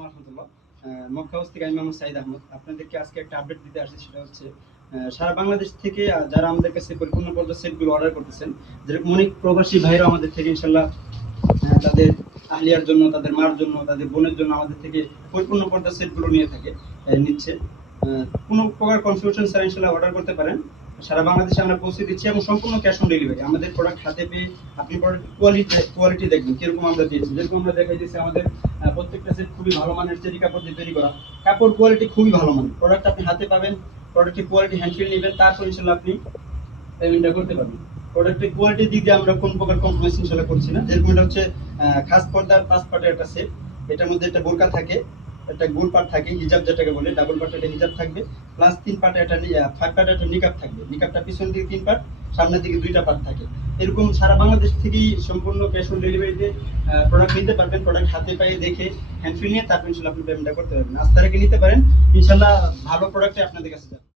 আলাইকুম রহমতুল্লাহ। মক্কা হাউস থেকে আমি মোহাম্মদ সাইদ আহমদ আপনাদেরকে আজকে একটা আপডেট দিতে আসছি। সেটা হচ্ছে সারা বাংলাদেশ থেকে যারা আমাদের কাছে পরিপূর্ণ পর্যায়ে সেটগুলো অর্ডার করতেছেন, যেরকম অনেক প্রবাসী ভাইরা আমাদের থেকে ইনশাল্লাহ তাদের আহলিয়ার জন্য, তাদের মার জন্য, তাদের বোনের জন্য আমাদের থেকে পরিপূর্ণ পর্যায়ে সেটগুলো নিয়ে থাকে নিচ্ছে। কোনো প্রকার কনফিউশন ছাড়া ইনশাল্লাহ অর্ডার করতে পারেন। সারা বাংলাদেশে আমরা পৌঁছে দিচ্ছি এবং সম্পূর্ণ ক্যাশ অন ডেলিভারি। আমাদের প্রোডাক্ট হাতে পেয়ে আপনি প্রোডাক্ট কোয়ালিটি দেখবেন কিরকম আমরা দিয়েছি। যেরকম আমরা দেখাই দিচ্ছি, আমাদের প্রত্যেকটা সেট খুবই ভালো মানের চেরি কাপড় দিয়ে তৈরি করা। কাপড় কোয়ালিটি খুবই ভালো মানের। প্রোডাক্ট আপনি হাতে পাবেন, প্রোডাক্টের কোয়ালিটি হ্যান্ডফিল নেবেন, তারপর ইনশাল্লাহ আপনি পেমেন্টটা করতে পারবেন। প্রোডাক্টের কোয়ালিটির দিক দিয়ে আমরা কোন প্রকার কম্প্রোমাইজ ইনশাল্লাহ করছি না। যেরকম এটা হচ্ছে খাস পর্দার 5 পার্টের একটা সেট। এটার মধ্যে একটা বোরকা থাকে, একটা গোল পার্ট থাকে, হিজাব যেটাকে বলে, ডাবল পার্ট একটা হিজাব থাকবে, প্লাস 3 পার্টে একটা 5 পার্টে একটা নিকাব থাকবে। নিকাবটা পিছন দিকে 3 পার্ট, সামনের দিকে 2টা পার্ট থাকে। এরকম সারা বাংলাদেশ থেকেই সম্পূর্ণ ক্যাশ অন ডেলিভারিতে প্রোডাক্ট নিতে পারবেন। প্রোডাক্ট হাতে পায়ে দেখে হ্যান্ড ফিল নিয়ে তারপর ইনশাল্লাহ আপনি পেমেন্টটা করতে পারবেন। আস্থা রেখে নিতে পারেন, ইনশাল্লাহ ভালো প্রোডাক্টে আপনাদের কাছে যাবে।